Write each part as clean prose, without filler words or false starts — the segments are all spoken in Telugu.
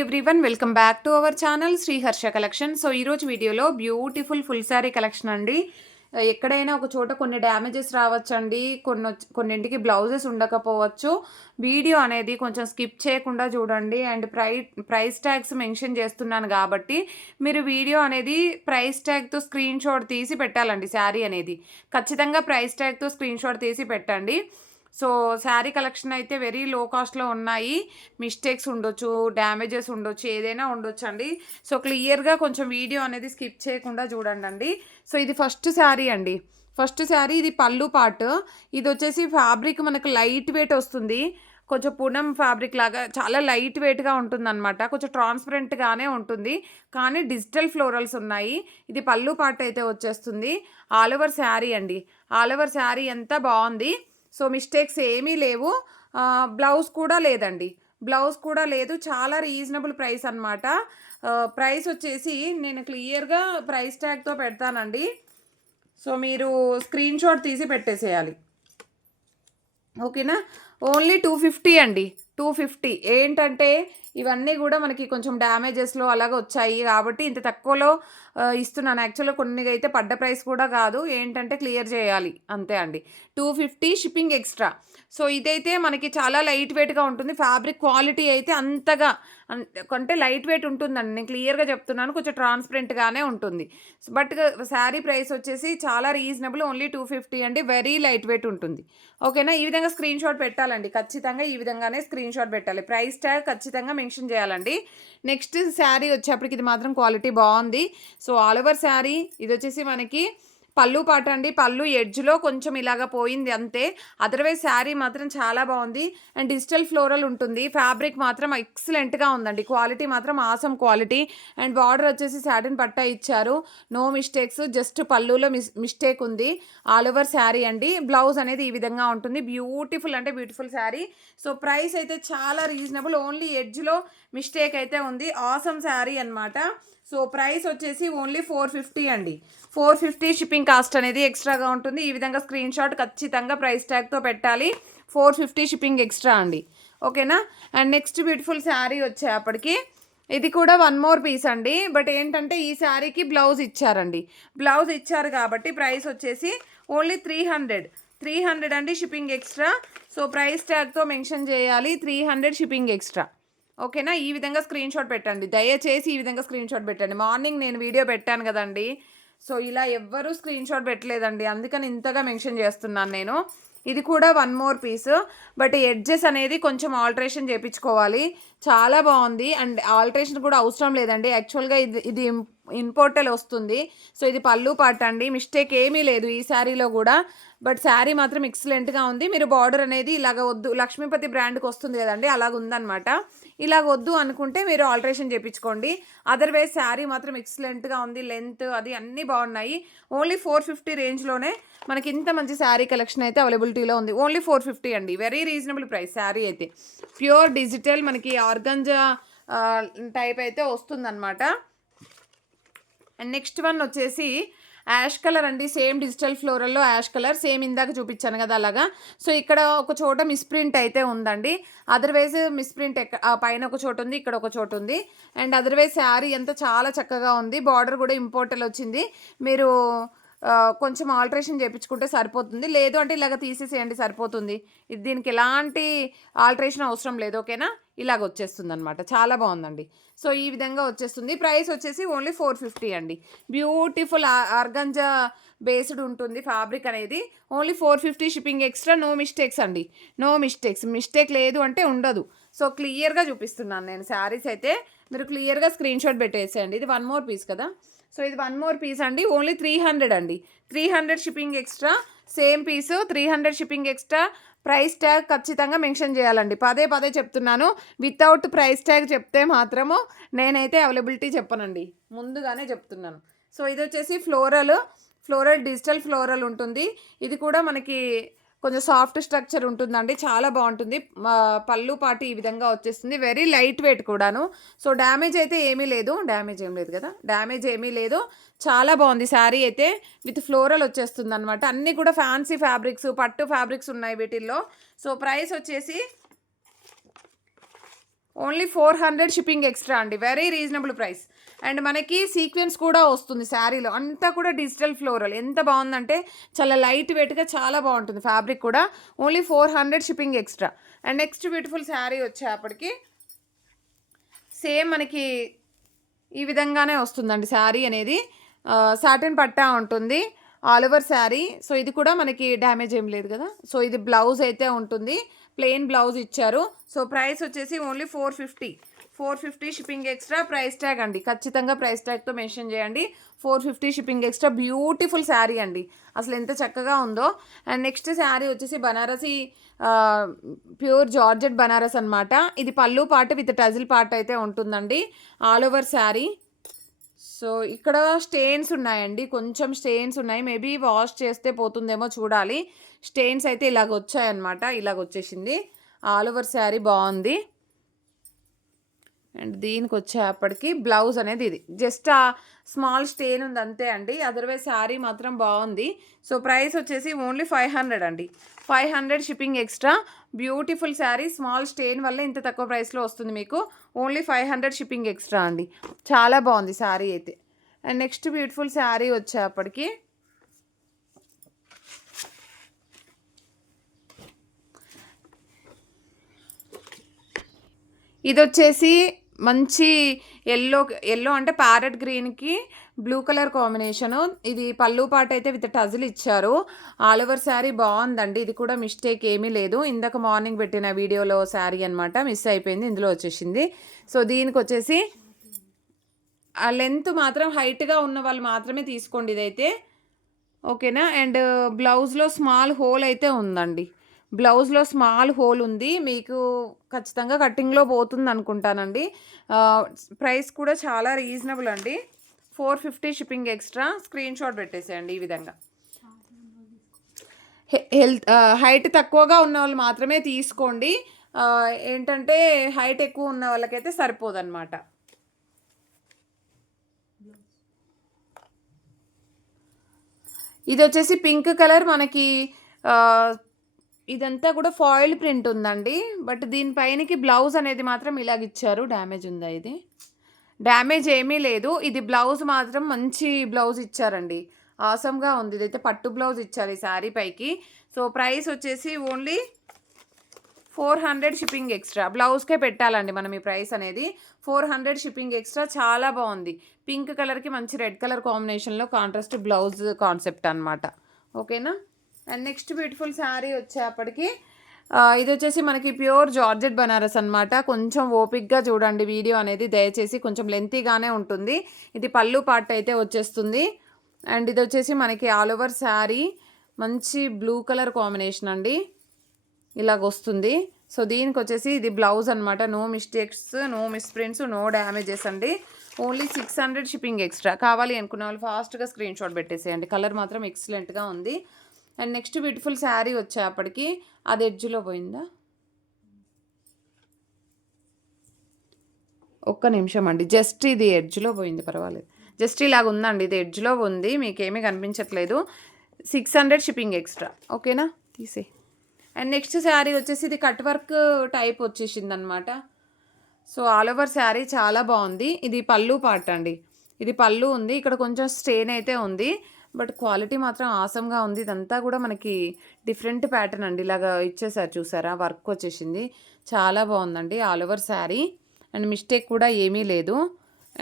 Everyone welcome back to our channel Shri Harsha collection. So ఈరోజు వీడియోలో బ్యూటిఫుల్ ఫుల్ శారీ కలెక్షన్ అండి. ఎక్కడైనా ఒక చోట కొన్ని డ్యామేజెస్ రావచ్చండి, కొన్నింటికి బ్లౌజెస్ ఉండకపోవచ్చు. వీడియో అనేది కొంచెం స్కిప్ చేయకుండా చూడండి. అండ్ ప్రైస్ ట్యాగ్స్ మెన్షన్ చేస్తున్నాను కాబట్టి మీరు వీడియో అనేది ప్రైస్ ట్యాగ్తో స్క్రీన్ షాట్ తీసి పెట్టాలండి. శారీ అనేది ఖచ్చితంగా ప్రైస్ ట్యాగ్తో స్క్రీన్ షాట్ తీసి పెట్టండి. సో శారీ కలెక్షన్ అయితే వెరీ లో కాస్ట్లో ఉన్నాయి. మిస్టేక్స్ ఉండొచ్చు, డ్యామేజెస్ ఉండొచ్చు, ఏదైనా ఉండొచ్చు అండి. సో క్లియర్గా కొంచెం వీడియో అనేది స్కిప్ చేయకుండా చూడండి. సో ఇది ఫస్ట్ శారీ అండి. ఫస్ట్ శారీ ఇది పళ్ళు పార్ట్. ఇది వచ్చేసి ఫ్యాబ్రిక్ మనకు లైట్ వెయిట్ వస్తుంది. కొంచెం పూనం ఫ్యాబ్రిక్ లాగా చాలా లైట్ వెయిట్గా ఉంటుందన్నమాట. కొంచెం ట్రాన్స్పరెంట్గానే ఉంటుంది, కానీ డిజిటల్ ఫ్లోరల్స్ ఉన్నాయి. ఇది పళ్ళు పార్ట్ అయితే వచ్చేస్తుంది. ఆల్ ఓవర్ శారీ అండి. ఆల్ ఓవర్ శారీ ఎంత బాగుంది. సో మిస్టేక్స్ ఏమీ లేవు. బ్లౌజ్ కూడా లేదండి, బ్లౌజ్ కూడా లేదు. చాలా రీజనబుల్ ప్రైస్ అనమాట. ప్రైస్ వచ్చేసి నేను క్లియర్గా ప్రైస్ ట్యాగ్తో పెడతానండి. సో మీరు స్క్రీన్ షాట్ తీసి పెట్టేసేయాలి, ఓకేనా. ఓన్లీ 250 అండి, 250. ఏంటంటే ఇవన్నీ కూడా మనకి కొంచెం డ్యామేజెస్లో అలాగ వచ్చాయి కాబట్టి ఇంత తక్కువలో ఇస్తున్నాను. యాక్చువల్గా కొన్ని అయితే పడ్డ ప్రైస్ కూడా కాదు, ఏంటంటే క్లియర్ చేయాలి అంతే అండి. 250 షిప్పింగ్ ఎక్స్ట్రా. సో ఇదైతే మనకి చాలా లైట్ వెయిట్గా ఉంటుంది. ఫ్యాబ్రిక్ క్వాలిటీ అయితే అంతగా అంటే లైట్ వెయిట్ ఉంటుందండి, నేను క్లియర్గా చెప్తున్నాను. కొంచెం ట్రాన్స్పరెంట్గానే ఉంటుంది. బట్ శారీ ప్రైస్ వచ్చేసి చాలా రీజనబుల్, ఓన్లీ 250 అండి. వెరీ లైట్ వెయిట్ ఉంటుంది, ఓకేనా. ఈ విధంగా స్క్రీన్ షాట్ పెట్టాలండి, ఖచ్చితంగా ఈ విధంగానే స్క్రీన్ షాట్ పెట్టాలి. ప్రైస్ ట్యాగ్ ఖచ్చితంగా మెన్షన్ చేయాలండి. నెక్స్ట్ శారీ వచ్చేప్పటికి ఇది మాత్రం క్వాలిటీ బాగుంది. సో ఆల్ ఓవర్ శారీ ఇది వచ్చేసి మనకి పళ్ళు పాట అండి. పళ్ళు ఎడ్జ్లో కొంచెం ఇలాగ పోయింది అంతే, అదర్వైజ్ శారీ మాత్రం చాలా బాగుంది. అండ్ డిజిటల్ ఫ్లోరల్ ఉంటుంది. ఫ్యాబ్రిక్ మాత్రం ఎక్సలెంట్గా ఉందండి, క్వాలిటీ మాత్రం ఆసమ్ క్వాలిటీ. అండ్ బార్డర్ వచ్చేసి సాటిన్ పట్టా ఇచ్చారు, నో మిస్టేక్స్. జస్ట్ పళ్ళులో మిస్టేక్ ఉంది. ఆల్ ఓవర్ శారీ అండి. బ్లౌజ్ అనేది ఈ విధంగా ఉంటుంది. బ్యూటిఫుల్ అంటే బ్యూటిఫుల్ శారీ. సో ప్రైస్ అయితే చాలా రీజనబుల్, ఓన్లీ ఎడ్జ్లో మిస్టేక్ అయితే ఉంది. ఆసమ్ శారీ అనమాట. సో ప్రైస్ వచ్చేసి ఓన్లీ 450 అండి. 450 షిప్పింగ్ కాస్ట్ అనేది ఎక్స్ట్రాగా ఉంటుంది. ఈ విధంగా స్క్రీన్ షాట్ ఖచ్చితంగా ప్రైస్ ట్యాగ్తో పెట్టాలి. 450 షిప్పింగ్ ఎక్స్ట్రా అండి, ఓకేనా. అండ్ నెక్స్ట్ బ్యూటిఫుల్ శారీ వచ్చేప్పటికి ఇది కూడా వన్ మోర్ పీస్ అండి. బట్ ఏంటంటే ఈ శారీకి బ్లౌజ్ ఇచ్చారండి. బ్లౌజ్ ఇచ్చారు కాబట్టి ప్రైస్ వచ్చేసి ఓన్లీ 300 అండి, షిప్పింగ్ ఎక్స్ట్రా. సో ప్రైస్ ట్యాగ్తో మెన్షన్ చేయాలి 300 షిప్పింగ్ ఎక్స్ట్రా, ఓకేనా. ఈ విధంగా స్క్రీన్ షాట్ పెట్టండి, దయచేసి ఈ విధంగా స్క్రీన్ షాట్ పెట్టండి. మార్నింగ్ నేను వీడియో పెట్టాను కదండి, సో ఇలా ఎవ్వరూ స్క్రీన్ షాట్ పెట్టలేదండి, అందుకని ఇంతగా మెన్షన్ చేస్తున్నాను నేను. ఇది కూడా one more piece, but edges అనేది కొంచెం ఆల్టరేషన్ చేయించుకోవాలి. చాలా బాగుంది. అండ్ ఆల్టరేషన్ కూడా అవసరం లేదండి, యాక్చువల్గా ఇది ఇంపోర్టల్ వస్తుంది. సో ఇది పళ్ళు పాట అండి, మిస్టేక్ ఏమీ లేదు ఈ శారీలో కూడా. బట్ శారీ మాత్రం ఎక్సలెంట్గా ఉంది. మీరు బార్డర్ అనేది ఇలాగ వద్దు, లక్ష్మీపతి బ్రాండ్కి వస్తుంది కదండి, అలాగ ఉందన్నమాట. ఇలాగ వద్దు అనుకుంటే మీరు ఆల్టరేషన్ చేయించుకోండి. అదర్వైజ్ శారీ మాత్రం ఎక్సలెంట్గా ఉంది. లెంత్ అది అన్నీ బాగున్నాయి. ఓన్లీ 450 రేంజ్లోనే మనకి ఇంత మంచి శారీ కలెక్షన్ అయితే అవైలబిలిటీలో ఉంది. ఓన్లీ 450 అండి, వెరీ రీజనబుల్ ప్రైస్. శారీ అయితే ప్యూర్ డిజిటల్ మనకి ఆర్గంజా టైప్ అయితే వస్తుందన్నమాట. అండ్ నెక్స్ట్ వన్ వచ్చేసి యాష్ కలర్ అండి. సేమ్ డిజిటల్ ఫ్లోరల్లో యాష్ కలర్, సేమ్ ఇందాక చూపించాను కదా అలాగా. సో ఇక్కడ ఒక చోట మిస్ప్రింట్ అయితే ఉందండి. అదర్వైజ్ మిస్ప్రింట్ పైన ఒక చోటు ఉంది, ఇక్కడ ఒక చోటు ఉంది. అండ్ అదర్వైజ్ శారీ అంతా చాలా చక్కగా ఉంది. బార్డర్ కూడా ఇంపోర్టల్ వచ్చింది. మీరు కొంచెం ఆల్టరేషన్ చేయించుకుంటే సరిపోతుంది, లేదు అంటే ఇలాగ తీసేసేయండి సరిపోతుంది. ఇది దీనికి ఎలాంటి ఆల్టరేషన్ అవసరం లేదు, ఓకేనా. ఇలాగ వచ్చేస్తుంది అనమాట, చాలా బాగుందండి. సో ఈ విధంగా వచ్చేస్తుంది. ప్రైస్ వచ్చేసి ఓన్లీ 450 అండి. బ్యూటిఫుల్ ఆర్గంజా బేస్డ్ ఉంటుంది ఫ్యాబ్రిక్ అనేది. Only 450 shipping extra. No mistakes అండి, నో మిస్టేక్స్. మిస్టేక్ లేదు అంటే ఉండదు. సో క్లియర్గా చూపిస్తున్నాను నేను శారీస్ అయితే, మీరు క్లియర్గా స్క్రీన్ షాట్ పెట్టేసేయండి. ఇది వన్ మోర్ పీస్ కదా. సో ఇది వన్ మోర్ పీస్ అండి. ఓన్లీ 300 అండి, 300 షిప్పింగ్ ఎక్స్ట్రా. సేమ్ పీసు 300 షిప్పింగ్ ఎక్స్ట్రా. ప్రైస్ ట్యాగ్ ఖచ్చితంగా మెన్షన్ చేయాలండి, పదే పదే చెప్తున్నాను. వితౌట్ ప్రైస్ ట్యాగ్ చెప్తే మాత్రము నేనైతే అవైలబిలిటీ చెప్పనండి, ముందుగానే చెప్తున్నాను. సో ఇది వచ్చేసి ఫ్లోరల్ డిజిటల్ ఫ్లోరల్ ఉంటుంది. ఇది కూడా మనకి కొంచెం సాఫ్ట్ స్ట్రక్చర్ ఉంటుందండి, చాలా బాగుంటుంది. పళ్ళు పాటు ఈ విధంగా వచ్చేస్తుంది. వెరీ లైట్ వెయిట్ కూడాను. సో డ్యామేజ్ అయితే ఏమీ లేదు, డ్యామేజ్ ఏం లేదు కదా, డ్యామేజ్ ఏమీ లేదు. చాలా బాగుంది శారీ అయితే. విత్ ఫ్లోరల్ వచ్చేస్తుంది అనమాట. అన్నీ కూడా ఫ్యాన్సీ ఫ్యాబ్రిక్స్, పట్టు ఫ్యాబ్రిక్స్ ఉన్నాయి వీటిల్లో. సో ప్రైస్ వచ్చేసి ఓన్లీ 400 షిప్పింగ్ ఎక్స్ట్రా అండి. Very reasonable price. అండ్ మనకి సీక్వెన్స్ కూడా వస్తుంది శారీలో. అంతా కూడా డిజిటల్ ఫ్లోరల్. ఎంత బాగుందంటే చాలా లైట్ వెయిట్గా చాలా బాగుంటుంది ఫ్యాబ్రిక్ కూడా. Only 400 shipping extra. And next beautiful sari వచ్చేప్పటికి సేమ్ మనకి ఈ విధంగానే వస్తుందండి శారీ అనేది. సాటిన్ పట్టా ఉంటుంది ఆల్ ఓవర్ శారీ. సో ఇది కూడా మనకి డ్యామేజ్ ఏం లేదు కదా. సో ఇది బ్లౌజ్ అయితే ఉంటుంది, ప్లెయిన్ బ్లౌజ్ ఇచ్చారు. సో ప్రైస్ వచ్చేసి only 450 shipping extra. Price tag అండి, ఖచ్చితంగా ప్రైస్ ట్యాగ్తో మెన్షన్ చేయండి. 450 షిప్పింగ్ ఎక్స్ట్రా. బ్యూటిఫుల్ శారీ అండి, అసలు ఎంత చక్కగా ఉందో. అండ్ నెక్స్ట్ శారీ వచ్చేసి బనారసి ప్యూర్ జార్జెట్ బనారస్ అనమాట. ఇది పళ్ళు పార్ట్ విత్ టజిల్ పార్ట్ అయితే ఉంటుందండి ఆల్ ఓవర్ శారీ. సో ఇక్కడ స్టెయిన్స్ ఉన్నాయండి, కొంచెం స్టెయిన్స్ ఉన్నాయి. మేబీ వాష్ చేస్తే పోతుందేమో చూడాలి. స్టెయిన్స్ అయితే ఇలాగ వచ్చాయన్నమాట, ఇలాగ వచ్చేసింది. ఆల్ ఓవర్ శారీ బాగుంది. అండ్ దీనికి వచ్చేప్పటికి బ్లౌజ్ అనేది ఇది జస్ట్ ఆ స్మాల్ స్టెయిన్ ఉంది అంతే అండి. అదర్వైజ్ శారీ మాత్రం బాగుంది. సో ప్రైస్ వచ్చేసి ఓన్లీ 500 అండి. 500 shipping extra. Beautiful sari. Small stain వల్ల ఇంత తక్కువ ప్రైస్లో వస్తుంది మీకు. ఓన్లీ 500 షిప్పింగ్ ఎక్స్ట్రా అండి. చాలా బాగుంది శారీ అయితే. అండ్ నెక్స్ట్ బ్యూటిఫుల్ శారీ వచ్చేప్పటికి ఇది వచ్చేసి మంచి ఎల్లో అంటే ప్యారెట్ గ్రీన్కి బ్లూ కలర్ కాంబినేషను. ఇది పళ్ళు పాట అయితే విత్ టజిల్ ఇచ్చారు. ఆల్ ఓవర్ శారీ బాగుందండి. ఇది కూడా మిస్టేక్ ఏమీ లేదు. ఇందాక మార్నింగ్ పెట్టిన వీడియోలో శారీ అనమాట, మిస్ అయిపోయింది, ఇందులో వచ్చేసింది. సో దీనికి వచ్చేసి ఆ లెంత్ మాత్రం హైట్గా ఉన్న వాళ్ళు మాత్రమే తీసుకోండి ఇదైతే, ఓకేనా. అండ్ బ్లౌజ్లో స్మాల్ హోల్ అయితే ఉందండి. బ్లౌజ్లో స్మాల్ హోల్ ఉంది. మీకు ఖచ్చితంగా కటింగ్లో పోతుంది అనుకుంటానండి. ప్రైస్ కూడా చాలా రీజనబుల్ అండి. 450 షిప్పింగ్ ఎక్స్ట్రా. స్క్రీన్ షాట్ పెట్టేసేయండి ఈ విధంగా. హైట్ తక్కువగా ఉన్న వాళ్ళు మాత్రమే తీసుకోండి. ఏంటంటే హైట్ ఎక్కువ ఉన్న వాళ్ళకైతే సరిపోదన్నమాట. ఇది వచ్చేసి పింక్ కలర్ మనకి. ఇదంతా కూడా ఫాయిల్ ప్రింట్ ఉందండి. బట్ దీనిపైనకి బ్లౌజ్ అనేది మాత్రం ఇలాగిచ్చారు. డ్యామేజ్ ఉందా? ఇది డ్యామేజ్ ఏమీ లేదు. ఇది బ్లౌజ్ మాత్రం మంచి బ్లౌజ్ ఇచ్చారండి, ఆసమ్గా ఉంది. ఇదైతే పట్టు బ్లౌజ్ ఇచ్చారు ఈ శారీ పైకి. సో ప్రైస్ వచ్చేసి ఓన్లీ 400 షిప్పింగ్ ఎక్స్ట్రా. బ్లౌజ్కే పెట్టాలండి మనం ఈ ప్రైస్ అనేది. 400 షిప్పింగ్ ఎక్స్ట్రా. చాలా బాగుంది. పింక్ కలర్కి మంచి రెడ్ కలర్ కాంబినేషన్లో కాంట్రాస్ట్ బ్లౌజ్ కాన్సెప్ట్ అనమాట, ఓకేనా. అండ్ నెక్స్ట్ బ్యూటిఫుల్ శారీ వచ్చేప్పటికి ఇది వచ్చేసి మనకి ప్యూర్ జార్జెట్ బనారస్ అనమాట. కొంచెం ఓపిక్గా చూడండి వీడియో అనేది దయచేసి, కొంచెం లెంతీగానే ఉంటుంది. ఇది పళ్ళు పార్ట్ అయితే వచ్చేస్తుంది. అండ్ ఇది వచ్చేసి మనకి ఆల్ ఓవర్ శారీ మంచి బ్లూ కలర్ కాంబినేషన్ అండి, ఇలాగ వస్తుంది. సో దీనికి వచ్చేసి ఇది బ్లౌజ్ అనమాట. No mistakes, no misprints, no damages అండి. Only 600 shipping extra. కావాలి అనుకున్న వాళ్ళు ఫాస్ట్గా స్క్రీన్ షాట్ పెట్టేసేయండి. కలర్ మాత్రం ఎక్సలెంట్గా ఉంది. అండ్ నెక్స్ట్ బ్యూటిఫుల్ శారీ వచ్చేప్పటికి అది ఎడ్జ్లో పోయిందా, ఒక్క నిమిషం అండి. జస్ట్ ఇది ఎడ్జ్లో పోయింది, పర్వాలేదు. జస్ట్ ఇలాగ ఉందండి, ఇది ఎడ్జ్లో ఉంది, మీకేమీ కనిపించట్లేదు. 600 షిప్పింగ్ ఎక్స్ట్రా, ఓకేనా. తీసే. అండ్ నెక్స్ట్ శారీ వచ్చేసి ఇది కట్ వర్క్ టైప్ వచ్చేసింది అనమాట. సో ఆల్ ఓవర్ శారీ చాలా బాగుంది. ఇది పళ్ళు పార్ట్ అండి. ఇది పళ్ళు ఉంది, ఇక్కడ కొంచెం స్టెయిన్ అయితే ఉంది, బట్ క్వాలిటీ మాత్రం ఆసమ్గా ఉంది. ఇదంతా కూడా మనకి డిఫరెంట్ ప్యాటర్న్ అండి, ఇలాగా ఇచ్చేసారు చూసారా, వర్క్ వచ్చేసింది. చాలా బాగుందండి all over sari. And mistake కూడా ఏమీ లేదు.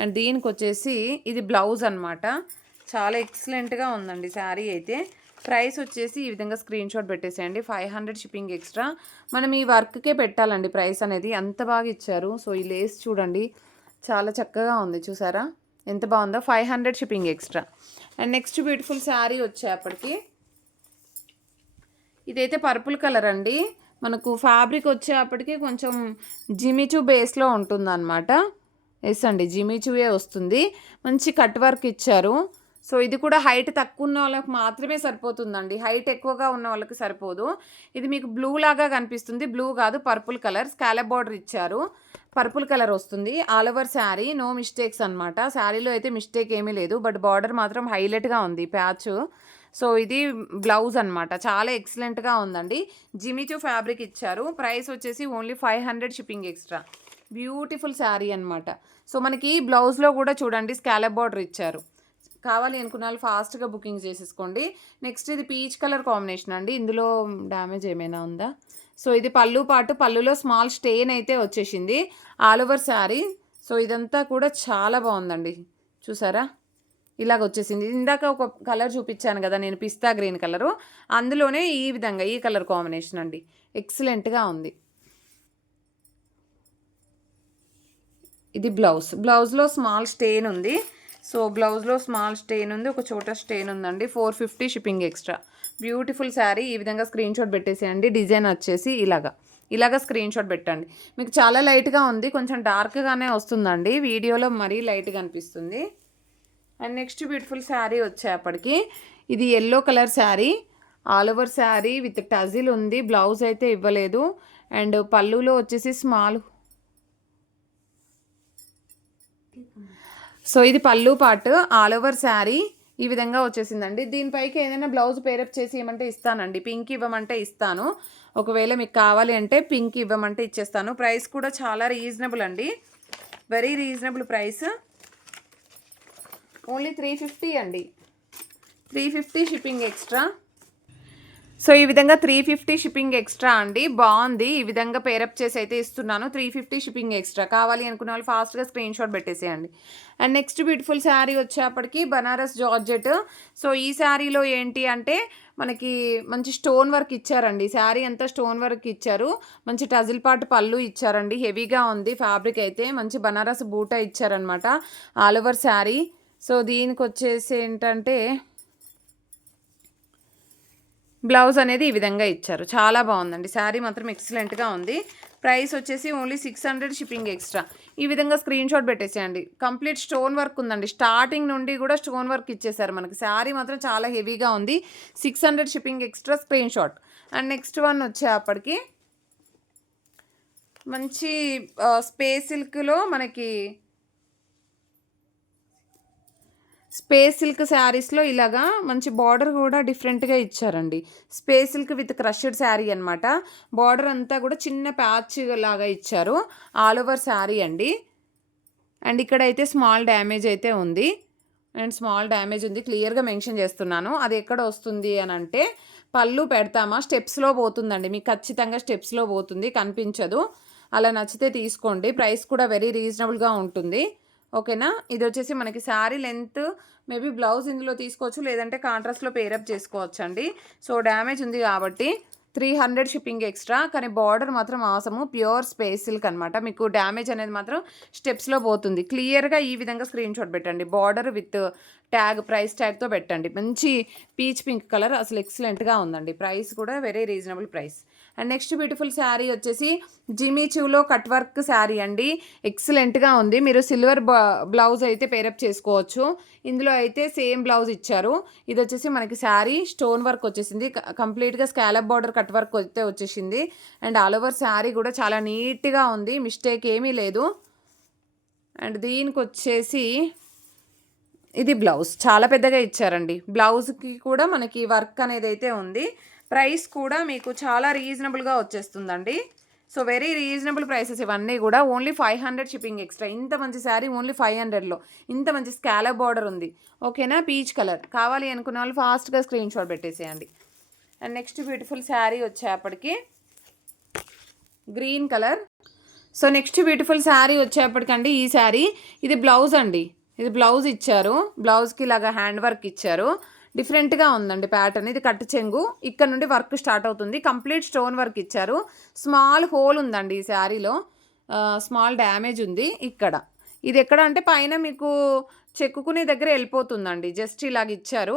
అండ్ దీనికి వచ్చేసి ఇది బ్లౌజ్ అనమాట. చాలా ఎక్సలెంట్గా ఉందండి శారీ అయితే. ప్రైస్ వచ్చేసి ఈ విధంగా స్క్రీన్ షాట్ పెట్టేసేయండి. 500 షిప్పింగ్ ఎక్స్ట్రా. మనం ఈ వర్క్కే పెట్టాలండి ప్రైస్ అనేది, అంత బాగా ఇచ్చారు. సో ఈ లేస్ చూడండి, చాలా చక్కగా ఉంది, చూసారా ఎంత బాగుందో. 500 shipping extra. And next beautiful sari వచ్చేప్పటికి ఇదైతే పర్పుల్ కలర్ అండి. మనకు ఫ్యాబ్రిక్ వచ్చేప్పటికి కొంచెం జిమిచూ బేస్లో ఉంటుందన్నమాట. ఎస్ అండి, జిమిచూయే వస్తుంది. మంచి కట్ వర్క్ ఇచ్చారు. సో ఇది కూడా హైట్ తక్కువ ఉన్న వాళ్ళకి మాత్రమే సరిపోతుందండి, హైట్ ఎక్కువగా ఉన్న వాళ్ళకి సరిపోదు. ఇది మీకు బ్లూ లాగా కనిపిస్తుంది, బ్లూ కాదు పర్పుల్ కలర్. స్కాలప్ బార్డర్ ఇచ్చారు, పర్పుల్ కలర్ వస్తుంది. All over sari no mistakes అనమాట. శారీలో అయితే మిస్టేక్ ఏమీ లేదు, బట్ బార్డర్ మాత్రం హైలైట్గా ఉంది ప్యాచ్. సో ఇది బ్లౌజ్ అనమాట, చాలా ఎక్సలెంట్గా ఉందండి. జిమిచూ ఫ్యాబ్రిక్ ఇచ్చారు. ప్రైస్ వచ్చేసి only 500 shipping extra. Beautiful sari అనమాట. సో మనకి బ్లౌజ్లో కూడా చూడండి స్కాలప్ బార్డర్ ఇచ్చారు. కావాలి అనుకున్న వాళ్ళు ఫాస్ట్గా బుకింగ్ చేసేసుకోండి. నెక్స్ట్ ఇది పీచ్ కలర్ కాంబినేషన్ అండి. ఇందులో డ్యామేజ్ ఏమైనా ఉందా? సో ఇది పళ్ళు పాటు, పళ్ళులో స్మాల్ స్టెయిన్ అయితే వచ్చేసింది. All over sari. సో ఇదంతా కూడా చాలా బాగుందండి, చూసారా ఇలాగ వచ్చేసింది. ఇందాక ఒక కలర్ చూపించాను కదా నేను, పిస్తా గ్రీన్ కలరు, అందులోనే ఈ విధంగా ఈ కలర్ కాంబినేషన్ అండి. ఎక్సలెంట్గా ఉంది. ఇది బ్లౌజ్లో స్మాల్ స్టెయిన్ ఉంది. సో బ్లౌజ్లో స్మాల్ స్టెయిన్ ఉంది, ఒక చోట స్టెయిన్ ఉందండి. 450 షిప్పింగ్ ఎక్స్ట్రా. బ్యూటిఫుల్ శారీ. ఈ విధంగా స్క్రీన్ షాట్ పెట్టేసేయండి. డిజైన్ వచ్చేసి ఇలాగా స్క్రీన్ షాట్ పెట్టండి. మీకు చాలా లైట్గా ఉంది, కొంచెం డార్క్గానే వస్తుందండి, వీడియోలో మరీ లైట్గా అనిపిస్తుంది. అండ్ నెక్స్ట్ బ్యూటిఫుల్ శారీ వచ్చేప్పటికి ఇది yellow colour sari. All over sari with tassel ఉంది. బ్లౌజ్ అయితే ఇవ్వలేదు. అండ్ పళ్ళులో వచ్చేసి స్మాల్, సో ఇది పళ్ళు పార్ట్. ఆల్ ఓవర్ శారీ ఈ విధంగా వచ్చేసిందండి. దీనిపైకి ఏదైనా బ్లౌజ్ పేరప్ చేసి ఇవ్వమంటే ఇస్తానండి. పింక్ ఇవ్వమంటే ఇస్తాను. ఒకవేళ మీకు కావాలి అంటే పింక్ ఇవ్వమంటే ఇచ్చేస్తాను. ప్రైస్ కూడా చాలా రీజనబుల్ అండి, వెరీ రీజనబుల్ ప్రైస్. ఓన్లీ 350 అండి. 350 షిప్పింగ్ ఎక్స్ట్రా. సో ఈ విధంగా 350 షిప్పింగ్ ఎక్స్ట్రా అండి. బాగుంది. ఈ విధంగా పేరప్ చేసి అయితే ఇస్తున్నాను. 350 షిప్పింగ్ ఎక్స్ట్రా. కావాలి అనుకునే వాళ్ళు ఫాస్ట్గా స్క్రీన్ షాట్ పెట్టేసేయండి. అండ్ నెక్స్ట్ బ్యూటిఫుల్ శారీ వచ్చేప్పటికి బనారస్ జార్జెట్. సో ఈ శారీలో ఏంటి అంటే మనకి మంచి స్టోన్ వర్క్ ఇచ్చారండి. శారీ అంతా స్టోన్ వర్క్ ఇచ్చారు. మంచి టజిల్ పాటు పళ్ళు ఇచ్చారండి. హెవీగా ఉంది ఫ్యాబ్రిక్ అయితే. మంచి బనారస్ బూటా ఇచ్చారనమాట ఆల్ ఓవర్ శారీ. సో దీనికి వచ్చేసి ఏంటంటే బ్లౌజ్ అనేది ఈ విధంగా ఇచ్చారు. చాలా బాగుందండి. శారీ మాత్రం ఎక్సలెంట్గా ఉంది. ప్రైస్ వచ్చేసి ఓన్లీ 600 షిప్పింగ్ ఎక్స్ట్రా. ఈ విధంగా స్క్రీన్ షాట్ పెట్టేసేయండి. కంప్లీట్ స్టోన్ వర్క్ ఉందండి. స్టార్టింగ్ నుండి కూడా స్టోన్ వర్క్ ఇచ్చేసారు మనకి. శారీ మాత్రం చాలా హెవీగా ఉంది. 600 shipping extra screen shot. And next one వచ్చేప్పటికి మంచి స్పేస్ సిల్క్లో మనకి స్పేస్ సిల్క్ శారీస్లో ఇలాగా మంచి బార్డర్ కూడా డిఫరెంట్గా ఇచ్చారండి. Space silk with crushed sari అనమాట. బార్డర్ అంతా కూడా చిన్న ప్యాచ్ లాగా ఇచ్చారు. ఆల్ ఓవర్ శారీ అండి. అండ్ ఇక్కడైతే స్మాల్ డ్యామేజ్ అయితే ఉంది. క్లియర్గా మెన్షన్ చేస్తున్నాను. అది ఎక్కడ వస్తుంది అని అంటే పళ్ళు పెడతామా స్టెప్స్లో పోతుందండి. మీకు ఖచ్చితంగా స్టెప్స్లో పోతుంది, కనిపించదు. అలా నచ్చితే తీసుకోండి. ప్రైస్ కూడా వెరీ రీజనబుల్గా ఉంటుంది. ఓకేనా. ఇది వచ్చేసి మనకి శారీ లెంత్ మేబీ బ్లౌజ్ ఇందులో తీసుకోవచ్చు, లేదంటే కాంట్రాస్ట్లో పేరప్ చేసుకోవచ్చు అండి. సో డ్యామేజ్ ఉంది కాబట్టి 300 షిప్పింగ్ ఎక్స్ట్రా. కానీ బార్డర్ మాత్రం ఆసము. ప్యూర్ స్పేస్ సిల్క్ అనమాట. మీకు డ్యామేజ్ అనేది మాత్రం స్టెప్స్లో పోతుంది. క్లియర్గా ఈ విధంగా స్క్రీన్ షాట్ పెట్టండి. బార్డర్ విత్ ట్యాగ్, ప్రైస్ ట్యాగ్తో పెట్టండి. మంచి పీచ్ పింక్ కలర్, అసలు ఎక్సలెంట్గా ఉందండి. ప్రైస్ కూడా very reasonable price. And next beautiful sari వచ్చేసి జిమీచూలో కట్ వర్క్ శారీ అండి. ఎక్సలెంట్గా ఉంది. మీరు సిల్వర్ బ్లౌజ్ అయితే పేరప్ చేసుకోవచ్చు. ఇందులో అయితే సేమ్ బ్లౌజ్ ఇచ్చారు. ఇది వచ్చేసి మనకి శారీ స్టోన్ వర్క్ వచ్చేసింది. కంప్లీట్గా స్కాలప్ బార్డర్ కట్ వర్క్ అయితే వచ్చేసింది. అండ్ ఆల్ ఓవర్ శారీ కూడా చాలా నీట్గా ఉంది, మిస్టేక్ ఏమీ లేదు. అండ్ దీనికి వచ్చేసి ఇది బ్లౌజ్ చాలా పెద్దగా ఇచ్చారండి. బ్లౌజ్కి కూడా మనకి వర్క్ అనేది అయితే ఉంది. ప్రైస్ కూడా మీకు చాలా రీజనబుల్గా వచ్చేస్తుందండి. సో వెరీ రీజనబుల్ ప్రైసెస్ ఇవన్నీ కూడా. Only 500 shipping extra. ఇంత మంచి శారీ ఓన్లీ 500లో. ఇంత మంచి స్కాలప్ బార్డర్ ఉంది. ఓకేనా. Peach colour. కావాలి అనుకున్న వాళ్ళు ఫాస్ట్గా స్క్రీన్ షాట్ పెట్టేసేయండి. అండ్ నెక్స్ట్ బ్యూటిఫుల్ శారీ వచ్చేప్పటికి green colour. So next beautiful sari వచ్చేప్పటికండి ఈ శారీ. ఇది బ్లౌజ్ అండి. ఇది బ్లౌజ్ ఇచ్చారు. బ్లౌజ్కి ఇలాగా హ్యాండ్ వర్క్ ఇచ్చారు. డిఫరెంట్గా ఉందండి ప్యాటర్న్. ఇది కట్టు చెంగు. ఇక్కడ నుండి వర్క్ స్టార్ట్ అవుతుంది. కంప్లీట్ స్టోన్ వర్క్ ఇచ్చారు. స్మాల్ హోల్ ఉందండి ఈ శారీలో. స్మాల్ డ్యామేజ్ ఉంది ఇక్కడ. ఇది ఎక్కడ అంటే పైన మీకు చెక్కుకునే దగ్గర వెళ్ళిపోతుందండి. జస్ట్ ఇలాగ ఇచ్చారు.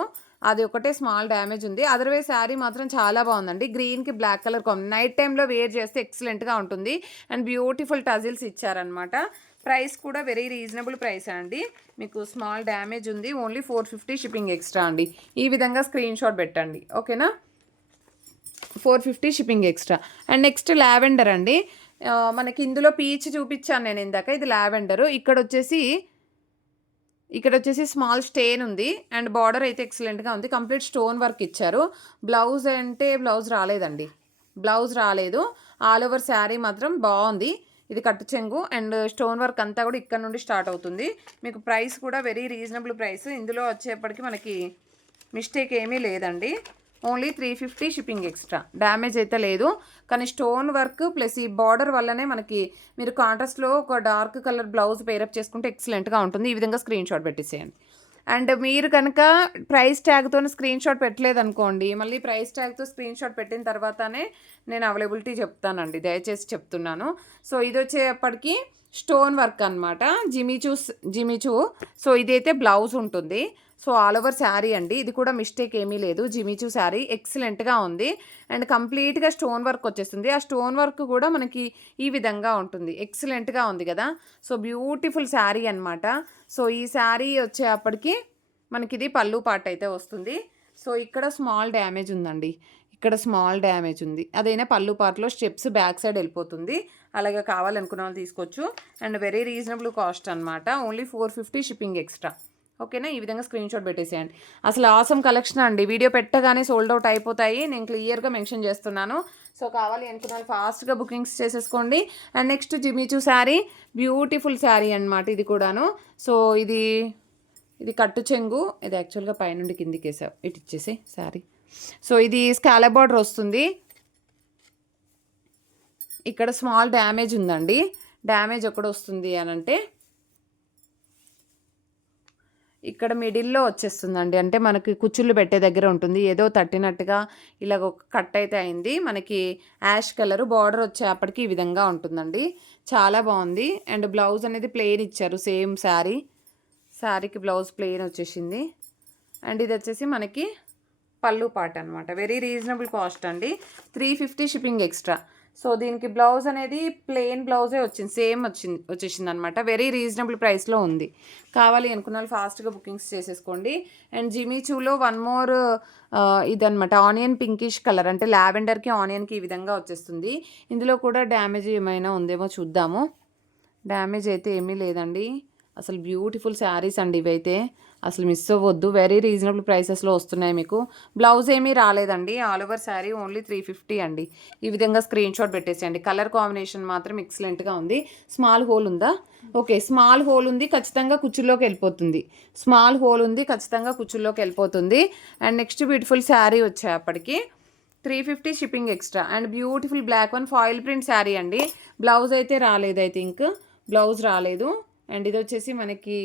అది ఒకటే స్మాల్ డ్యామేజ్ ఉంది. అదర్వైజ్ శారీ మాత్రం చాలా బాగుందండి. గ్రీన్కి బ్లాక్ కలర్ నైట్ టైంలో వేర్ చేస్తే ఎక్సలెంట్గా ఉంటుంది. అండ్ బ్యూటిఫుల్ టజిల్స్ ఇచ్చారనమాట. ప్రైస్ కూడా వెరీ రీజనబుల్ ప్రైస్ అండి. మీకు స్మాల్ డ్యామేజ్ ఉంది. ఓన్లీ 450 షిప్పింగ్ ఎక్స్ట్రా అండి. ఈ విధంగా స్క్రీన్ షాట్ పెట్టండి. ఓకేనా. 450 shipping extra. And next lavender అండి. మనకి ఇందులో పీచ్ చూపించాను నేను ఇందాక. ఇది లావెండరు. ఇక్కడ వచ్చేసి స్మాల్ స్టెయిన్ ఉంది. అండ్ బార్డర్ అయితే ఎక్సలెంట్గా ఉంది. కంప్లీట్ స్టోన్ వర్క్ ఇచ్చారు. బ్లౌజ్ రాలేదండి. బ్లౌజ్ రాలేదు. ఆల్ ఓవర్ శారీ మాత్రం బాగుంది. ఇది కట్టు చెంగు అండ్ స్టోన్ వర్క్ అంతా కూడా ఇక్కడ నుండి స్టార్ట్ అవుతుంది. మీకు ప్రైస్ కూడా వెరీ రీజనబుల్ ప్రైస్. ఇందులో వచ్చేప్పటికి మనకి మిస్టేక్ ఏమీ లేదండి. Only 350 shipping extra. డ్యామేజ్ అయితే లేదు, కానీ స్టోన్ వర్క్ ప్లస్ ఈ బార్డర్ వల్లనే మనకి మీరు కాంట్రాస్ట్లో ఒక డార్క్ కలర్ బ్లౌజ్ పేరప్ చేసుకుంటే ఎక్సలెంట్గా ఉంటుంది. ఈ విధంగా స్క్రీన్ షాట్ పెట్టేసేయండి. అండ్ మీరు కనుక ప్రైస్ ట్యాగ్తో స్క్రీన్ షాట్ పెట్టలేదనుకోండి, మళ్ళీ ప్రైస్ ట్యాగ్తో స్క్రీన్ షాట్ పెట్టిన తర్వాతనే నేను అవైలబిలిటీ చెప్తానండి, దయచేసి చెప్తున్నాను. సో ఇది వచ్చేప్పటికి స్టోన్ వర్క్ అనమాట, జిమిచూ. సో ఇదైతే బ్లౌజ్ ఉంటుంది. సో ఆల్ ఓవర్ శారీ అండి, ఇది కూడా మిస్టేక్ ఏమీ లేదు. జిమిచూ శారీ ఎక్సలెంట్గా ఉంది అండ్ కంప్లీట్గా స్టోన్ వర్క్ వచ్చేస్తుంది. ఆ స్టోన్ వర్క్ కూడా మనకి ఈ విధంగా ఉంటుంది, ఎక్సలెంట్గా ఉంది కదా. సో బ్యూటిఫుల్ శారీ అనమాట. సో ఈ శారీ వచ్చేప్పటికి మనకి ఇది పళ్ళు పార్ట్ అయితే వస్తుంది. సో ఇక్కడ స్మాల్ డ్యామేజ్ ఉందండి, ఇక్కడ స్మాల్ డ్యామేజ్ ఉంది. అదైనా పళ్ళు పార్ట్లో స్టెప్స్ బ్యాక్ సైడ్ వెళ్ళిపోతుంది. అలాగే కావాలనుకున్న వాళ్ళు తీసుకోవచ్చు. అండ్ వెరీ రీజనబుల్ కాస్ట్ అనమాట, ఓన్లీ 450 షిప్పింగ్ ఎక్స్ట్రా. ఓకేనా, ఈ విధంగా స్క్రీన్ షాట్ పెట్టేసేయండి. అసలు ఆసమ్ కలెక్షన్ అండి, వీడియో పెట్టగానే సోల్డ్ అవుట్ అయిపోతాయి, నేను క్లియర్గా మెన్షన్ చేస్తున్నాను. సో కావాలి అనుకున్న వాళ్ళు ఫాస్ట్గా బుకింగ్స్ చేసేసుకోండి. And next Jimmy Choo sari, beautiful sari అనమాట ఇది కూడాను. సో ఇది కట్టు చెంగు, ఇది యాక్చువల్గా పైనుండి కిందికి వేసావు, ఇటు ఇచ్చేసి శారీ. సో ఇది స్కాలప్ బార్డర్ వస్తుంది. ఇక్కడ స్మాల్ డ్యామేజ్ ఉందండి. డ్యామేజ్ ఎక్కడ వస్తుంది అని అంటే ఇక్కడ మిడిల్లో వచ్చేస్తుందండి, అంటే మనకి కుచ్చుళ్ళు పెట్టే దగ్గర ఉంటుంది. ఏదో తట్టినట్టుగా ఇలాగ ఒక కట్ అయితే అయింది. మనకి యాష్ కలర్ బార్డర్ వచ్చేప్పటికి ఈ విధంగా ఉంటుందండి, చాలా బాగుంది. అండ్ బ్లౌజ్ అనేది ప్లెయిన్ ఇచ్చారు, సేమ్ శారీకి బ్లౌజ్ ప్లెయిన్ వచ్చేసింది. అండ్ ఇది వచ్చేసి మనకి పళ్ళు పార్ట్ అనమాట. వెరీ రీజనబుల్ కాస్ట్ అండి, 350 షిప్పింగ్ ఎక్స్ట్రా. సో దీనికి బ్లౌజ్ అనేది ప్లెయిన్ బ్లౌజే వచ్చింది, సేమ్ వచ్చేసింది అనమాట. వెరీ రీజనబుల్ ప్రైస్లో ఉంది. కావాలి అనుకున్న వాళ్ళు ఫాస్ట్గా బుకింగ్స్ చేసేసుకోండి. అండ్ జిమిచూలో వన్ మోర్ ఇదనమాట, ఆనియన్ పింకిష్ కలర్, అంటే లావెండర్కి ఆనియన్కి ఈ విధంగా వచ్చేస్తుంది. ఇందులో కూడా డ్యామేజ్ ఏమైనా ఉందేమో చూద్దాము. డ్యామేజ్ అయితే ఏమీ లేదండి. అసలు బ్యూటిఫుల్ శారీస్ అండి ఇవైతే, అసలు మిస్ అవ్వద్దు. వెరీ రీజనబుల్ ప్రైసెస్లో వస్తున్నాయి మీకు. బ్లౌజ్ ఏమీ రాలేదండి, ఆల్ ఓవర్ శారీ ఓన్లీ 350 అండి. ఈ విధంగా స్క్రీన్ షాట్ పెట్టేసేయండి. కలర్ కాంబినేషన్ మాత్రం ఎక్సలెంట్గా ఉంది. స్మాల్ హోల్ ఉందా? ఓకే, స్మాల్ హోల్ ఉంది, ఖచ్చితంగా కుచ్చుల్లోకి వెళ్ళిపోతుంది. స్మాల్ హోల్ ఉంది, ఖచ్చితంగా కుచ్చుల్లోకి వెళ్ళిపోతుంది. అండ్ నెక్స్ట్ బ్యూటిఫుల్ శారీ వచ్చేప్పటికి 350 shipping extra. And beautiful black one foil print sari అండి. బ్లౌజ్ అయితే రాలేదు, ఐ థింక్ బ్లౌజ్ రాలేదు. అండ్ ఇది వచ్చేసి మనకి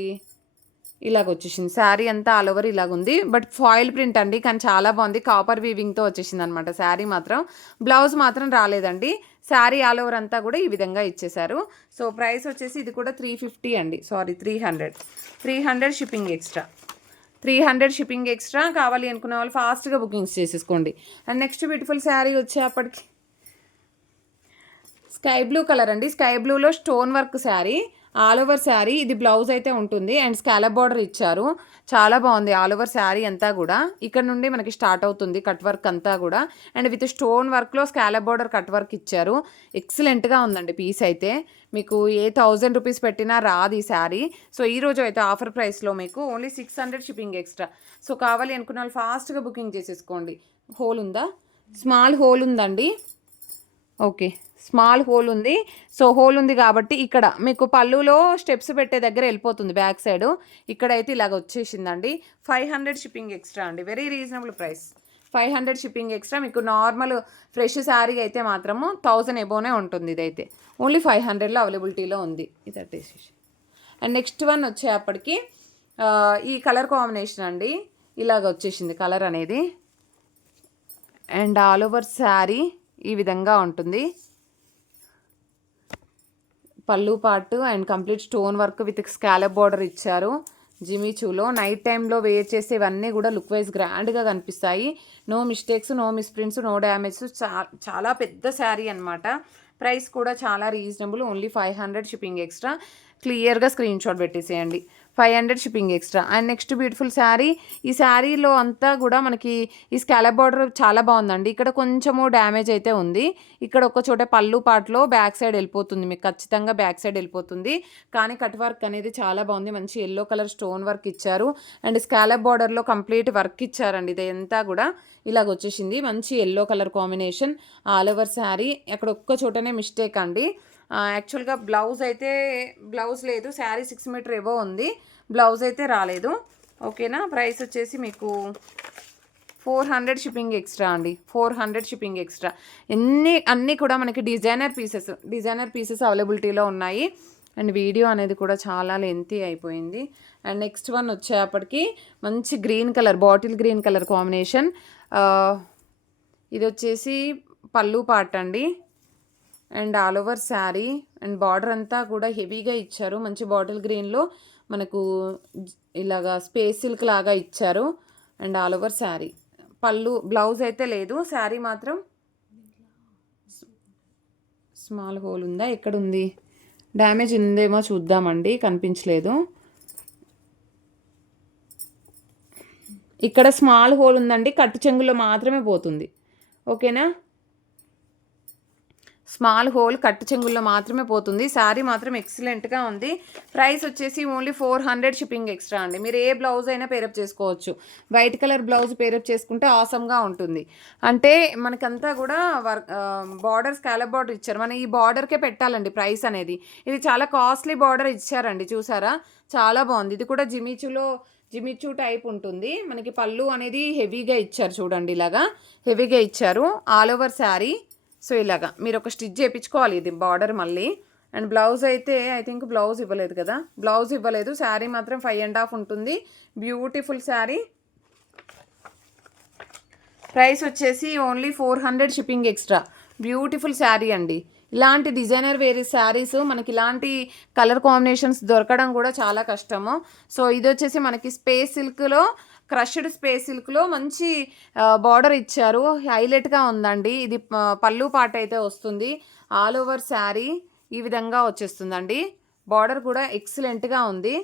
ఇలాగ వచ్చేసింది, శారీ అంతా ఆల్ ఓవర్ ఇలాగుంది, బట్ ఫాయిల్ ప్రింట్ అండి, కానీ చాలా బాగుంది. కాపర్ వీవింగ్తో వచ్చేసింది అనమాట శారీ మాత్రం. బ్లౌజ్ మాత్రం రాలేదండి. శారీ ఆల్ ఓవర్ అంతా కూడా ఈ విధంగా ఇచ్చేశారు. సో ప్రైస్ వచ్చేసి ఇది కూడా 350 అండి, sorry 300 shipping extra. 300 shipping extra. కావాలి అనుకునే వాళ్ళు ఫాస్ట్గా బుకింగ్స్ చేసేసుకోండి. అండ్ నెక్స్ట్ బ్యూటిఫుల్ శారీ వచ్చేప్పటికి స్కై బ్లూ కలర్ అండి. స్కై బ్లూలో stone work sari, all over sari. ఇది బ్లౌజ్ అయితే ఉంటుంది అండ్ స్కాలప్ బార్డర్ ఇచ్చారు, చాలా బాగుంది. ఆల్ ఓవర్ శారీ అంతా కూడా ఇక్కడ నుండి మనకి స్టార్ట్ అవుతుంది కట్ వర్క్ అంతా కూడా. అండ్ విత్ స్టోన్ వర్క్లో స్కాలప్ బార్డర్ కట్ వర్క్ ఇచ్చారు. ఎక్సలెంట్గా ఉందండి పీస్ అయితే. మీకు ఏ 1000 రూపీస్ పెట్టినా రాదు ఈ శారీ. సో ఈరోజు అయితే ఆఫర్ ప్రైస్లో మీకు ఓన్లీ 600 షిప్పింగ్ ఎక్స్ట్రా. సో కావాలి అనుకున్న వాళ్ళు ఫాస్ట్గా బుకింగ్ చేసేసుకోండి. హోల్ ఉందా? స్మాల్ హోల్ ఉందండి. ఓకే, స్మాల్ హోల్ ఉంది. సో హోల్ ఉంది కాబట్టి ఇక్కడ మీకు పళ్ళులో స్టెప్స్ పెట్టే దగ్గర వెళ్ళిపోతుంది బ్యాక్ సైడ్. ఇక్కడైతే ఇలాగ వచ్చేసిందండి. 500 షిప్పింగ్ ఎక్స్ట్రా అండి, very reasonable price. 500 shipping extra. మీకు నార్మల్ ఫ్రెష్ శారీ అయితే మాత్రము 1000 ఎబోనే ఉంటుంది. ఇదైతే ఓన్లీ 500లో అవైలబిలిటీలో ఉంది. ఇది అట్టేసేసి. అండ్ నెక్స్ట్ వన్ వచ్చేప్పటికి ఈ కలర్ కాంబినేషన్ అండి, ఇలాగ వచ్చేసింది కలర్ అనేది. అండ్ ఆల్ ఓవర్ శారీ ఈ విధంగా ఉంటుంది. పళ్ళు part and complete stone work with scallop border ఇచ్చారు. జిమిచూలో నైట్ టైంలో వేర్ చేస్తే ఇవన్నీ కూడా లుక్ వైజ్ గ్రాండ్గా కనిపిస్తాయి. No mistakes, no misprints, no damage. చాలా పెద్ద శారీ అనమాట. ప్రైస్ కూడా చాలా రీజనబుల్, ఓన్లీ 500 షిప్పింగ్ ఎక్స్ట్రా. క్లియర్గా స్క్రీన్ షాట్ పెట్టేసేయండి. 500 shipping extra. And next beautiful sari. ఈ శారీలో అంతా కూడా మనకి ఈ స్కాలప్ బార్డర్ చాలా బాగుందండి. ఇక్కడ కొంచెము డ్యామేజ్ అయితే ఉంది. ఇక్కడ ఒక చోట పళ్ళు పార్ట్లో బ్యాక్ సైడ్ వెళ్ళిపోతుంది, మీకు ఖచ్చితంగా బ్యాక్ సైడ్ వెళ్ళిపోతుంది. కానీ కట్ వర్క్ అనేది చాలా బాగుంది. మంచి ఎల్లో కలర్ స్టోన్ వర్క్ ఇచ్చారు అండ్ స్కాలప్ బార్డర్లో కంప్లీట్ వర్క్ ఇచ్చారండి. ఇదంతా కూడా ఇలాగ వచ్చేసింది. మంచి yellow colour combination all over sari. అక్కడ ఒక్క చోటనే మిస్టేక్ అండి, యాక్చువల్గా బ్లౌజ్ లేదు, శారీ 6 మీటర్ ఏవో ఉంది, బ్లౌజ్ అయితే రాలేదు. ఓకేనా. ప్రైస్ వచ్చేసి మీకు 400 షిప్పింగ్ ఎక్స్ట్రా అండి, 400 షిప్పింగ్ ఎక్స్ట్రా. అన్నీ కూడా మనకి డిజైనర్ పీసెస్ అవైలబిలిటీలో ఉన్నాయి. అండ్ వీడియో అనేది కూడా చాలా లెంతీ అయిపోయింది. అండ్ నెక్స్ట్ వన్ వచ్చేప్పటికి మంచి green colour, bottle green colour combination. ఇది వచ్చేసి పళ్ళు పార్ట్ అండి. And all over sari and border అంతా కూడా హెవీగా ఇచ్చారు. మంచి బాటిల్ గ్రీన్లో మనకు ఇలాగా స్పేస్ సిల్క్ లాగా ఇచ్చారు. And all over sari. పళ్ళు, బ్లౌజ్ అయితే లేదు, శారీ మాత్రం స్మాల్ హోల్ ఉందా, ఎక్కడుంది, డ్యామేజ్ ఉందేమో చూద్దామండి, కనిపించలేదు. ఇక్కడ స్మాల్ హోల్ ఉందండి, కట్టు చెంగులో మాత్రమే పోతుంది. ఓకేనా. స్మాల్ హోల్ కట్టు చెంగుల్లో మాత్రమే పోతుంది. శారీ మాత్రం ఎక్సలెంట్గా ఉంది. ప్రైస్ వచ్చేసి ఓన్లీ 400 షిప్పింగ్ ఎక్స్ట్రా అండి. మీరు ఏ బ్లౌజ్ అయినా పేరప్ చేసుకోవచ్చు. వైట్ కలర్ బ్లౌజ్ పేరప్ చేసుకుంటే ఆసమ్గా ఉంటుంది. అంటే మనకంతా కూడా బార్డర్ స్కాలప్ బార్డర్ ఇచ్చారు. మనం ఈ బార్డర్కే పెట్టాలండి ప్రైస్ అనేది. ఇది చాలా కాస్ట్లీ బార్డర్ ఇచ్చారండి, చూసారా, చాలా బాగుంది. ఇది కూడా జిమిచూ టైప్ ఉంటుంది. మనకి పళ్ళు అనేది హెవీగా ఇచ్చారు, చూడండి, ఇలాగా హెవీగా ఇచ్చారు. All over sari. సో ఇలాగా మీరు ఒక స్టిచ్ చేయించుకోవాలి ఇది బార్డర్ మళ్ళీ. అండ్ బ్లౌజ్ అయితే ఐ థింక్ బ్లౌజ్ ఇవ్వలేదు కదా, బ్లౌజ్ ఇవ్వలేదు. శారీ మాత్రం 5.5 ఉంటుంది. బ్యూటిఫుల్ శారీ. ప్రైస్ వచ్చేసి only 400 shipping extra. Beautiful sari అండి. ఇలాంటి డిజైనర్ వేరే శారీస్ మనకి ఇలాంటి కలర్ కాంబినేషన్స్ దొరకడం కూడా చాలా కష్టము. సో ఇది వచ్చేసి మనకి స్పేస్ సిల్క్లో, క్రష్డ్ స్పేస్ సిల్క్లో మంచి బార్డర్ ఇచ్చారు, హైలైట్గా ఉందండి. ఇది పళ్ళు పాట అయితే వస్తుంది. ఆల్ ఓవర్ శారీ ఈ విధంగా వచ్చేస్తుందండి. బార్డర్ కూడా ఎక్సలెంట్గా ఉంది.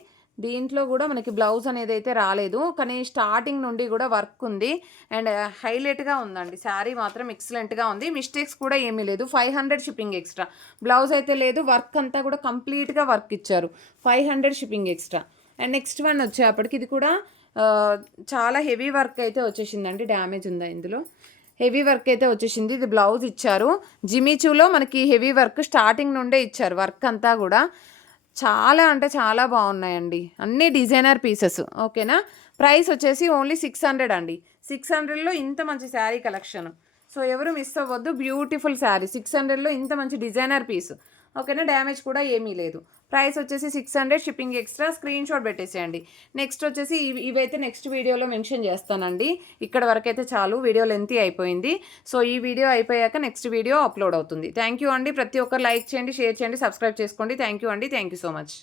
దీంట్లో కూడా మనకి బ్లౌజ్ అనేది అయితే రాలేదు, కానీ స్టార్టింగ్ నుండి కూడా వర్క్ ఉంది. అండ్ హైలైట్గా ఉందండి. శారీ మాత్రం ఎక్సలెంట్గా ఉంది. మిస్టేక్స్ కూడా ఏమీ లేదు. 500 షిప్పింగ్ ఎక్స్ట్రా. బ్లౌజ్ అయితే లేదు, వర్క్ అంతా కూడా కంప్లీట్గా వర్క్ ఇచ్చారు. 500 shipping extra. And next one వచ్చేప్పటికి ఇది కూడా చాలా హెవీ వర్క్ అయితే వచ్చేసిందండి. డ్యామేజ్ ఉందా ఇందులో, హెవీ వర్క్ అయితే వచ్చేసింది. ఇది బ్లౌజ్ ఇచ్చారు. జిమిచూలో మనకి హెవీ వర్క్ స్టార్టింగ్ నుండే ఇచ్చారు. వర్క్ అంతా కూడా చాలా అంటే చాలా బాగున్నాయండి. అన్నీ డిజైనర్ పీసెస్. ఓకేనా. ప్రైస్ వచ్చేసి ఓన్లీ 600 అండి. 600లో ఇంత మంచి శారీ కలెక్షన్. సో ఎవరు మిస్ అవ్వద్దు. బ్యూటిఫుల్ శారీ 600లో ఇంత మంచి డిజైనర్ పీస్. ఓకేనా. డ్యామేజ్ కూడా ఏమీ లేదు. ప్రైస్ వచ్చేసి 600 షిప్పింగ్ ఎక్స్ట్రా. స్క్రీన్ షాట్ పెట్టేసేయండి. నెక్స్ట్ వచ్చేసి ఇవైతే నెక్స్ట్ వీడియోలో మెన్షన్ చేస్తానండి. ఇక్కడ వరకు అయితే చాలు, వీడియో లెంతీ అయిపోయింది. సో ఈ వీడియో అయిపోయాక నెక్స్ట్ వీడియో అప్లోడ్ అవుతుంది. థ్యాంక్ యూ అండి. ప్రతి ఒక్కరు లైక్ చేయండి, షేర్ చేయండి, సబ్స్క్రైబ్ చేసుకోండి. థ్యాంక్ యూ అండి. Thank you so much.